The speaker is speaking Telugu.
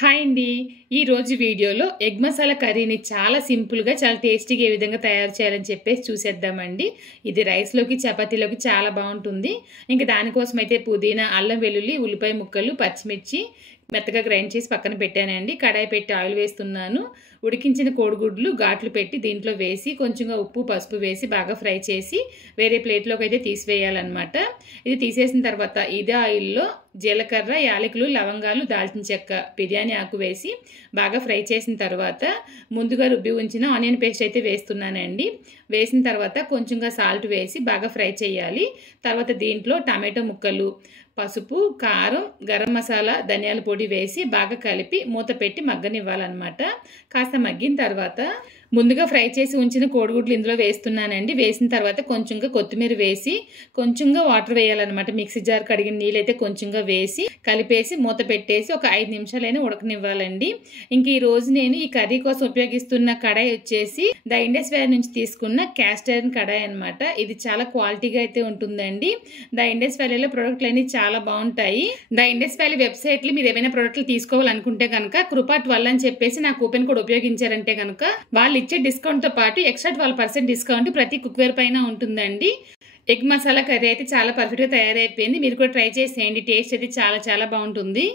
హాయ్ అండి, ఈరోజు వీడియోలో ఎగ్ మసాలా కర్రీని చాలా సింపుల్గా చాలా టేస్టీగా ఏ విధంగా తయారు చేయాలని చెప్పేసి చూసేద్దామండి. ఇది రైస్లోకి చపాతీలోకి చాలా బాగుంటుంది. ఇంకా దానికోసం అయితే పుదీనా, అల్లం వెల్లుల్లి, ఉల్లిపాయ ముక్కలు, పచ్చిమిర్చి మెత్తగా గ్రైండ్ చేసి పక్కన పెట్టానండి. కడాయి పెట్టి ఆయిల్ వేస్తున్నాను. ఉడికించిన కోడిగుడ్లు ఘాట్లు పెట్టి దీంట్లో వేసి కొంచెంగా ఉప్పు పసుపు వేసి బాగా ఫ్రై చేసి వేరే ప్లేట్లోకి అయితే తీసివేయాలన్నమాట. ఇది తీసేసిన తర్వాత ఇదే ఆయిల్లో జీలకర్ర, యాలకులు, లవంగాలు, దాల్చిన చెక్క, బిర్యానీ ఆకు వేసి బాగా ఫ్రై చేసిన తర్వాత ముందుగా రుబ్బి ఉంచిన ఆనియన్ పేస్ట్ అయితే వేస్తున్నానండి. వేసిన తర్వాత కొంచెంగా సాల్ట్ వేసి బాగా ఫ్రై చేయాలి. తర్వాత దీంట్లో టమాటో ముక్కలు, పసుపు, కారం, గరం మసాలా, ధనియాల పొడి వేసి బాగా కలిపి మూత పెట్టి మగ్గనివ్వాలన్నమాట. కాస్త మగ్గిన తర్వాత ముందుగా ఫ్రై చేసి ఉంచిన కోడిగుడ్లు ఇందులో వేస్తున్నానండి. వేసిన తర్వాత కొంచెంగా కొత్తిమీర వేసి కొంచెంగా వాటర్ వేయాలన్నమాట. మిక్సీ జార్ కడిగిన నీళ్ళైతే కొంచెంగా వేసి కలిపేసి మూత పెట్టేసి ఒక 5 నిమిషాలైనా ఉడకనివ్వాలండి. ఇంక ఈ రోజు నేను ఈ కర్రీ కోసం ఉపయోగిస్తున్న కడాయి వచ్చేసి ద ఇండస్ వ్యాలీ నుంచి తీసుకున్న క్యాస్ట్ ఐరన్ కడాయి అనమాట. ఇది చాలా క్వాలిటీగా అయితే ఉంటుందండి. ద ఇండస్ వ్యాలీలో ప్రోడక్ట్లు అన్ని చాలా బాగుంటాయి. ద ఇండస్ వ్యాలీ వెబ్సైట్లో మీరు ఏమైనా ప్రోడక్ట్లు తీసుకోవాలనుకుంటే కనుక కృపా 12 అని చెప్పేసి నా కూపెన్ కోడ్ ఉపయోగించారంటే కనుక వాళ్ళు ఇచ్చే డిస్కౌంట్ తో పాటు ఎక్స్ట్రా 12% డిస్కౌంట్ ప్రతి కుక్వేర్ పైన ఉంటుందండి. ఎగ్ మసాలా కర్రీ అయితే చాలా పర్ఫెక్ట్ గా తయారైపోయింది. మీరు కూడా ట్రై చేసేయండి. టేస్ట్ అయితే చాలా బాగుంటుంది.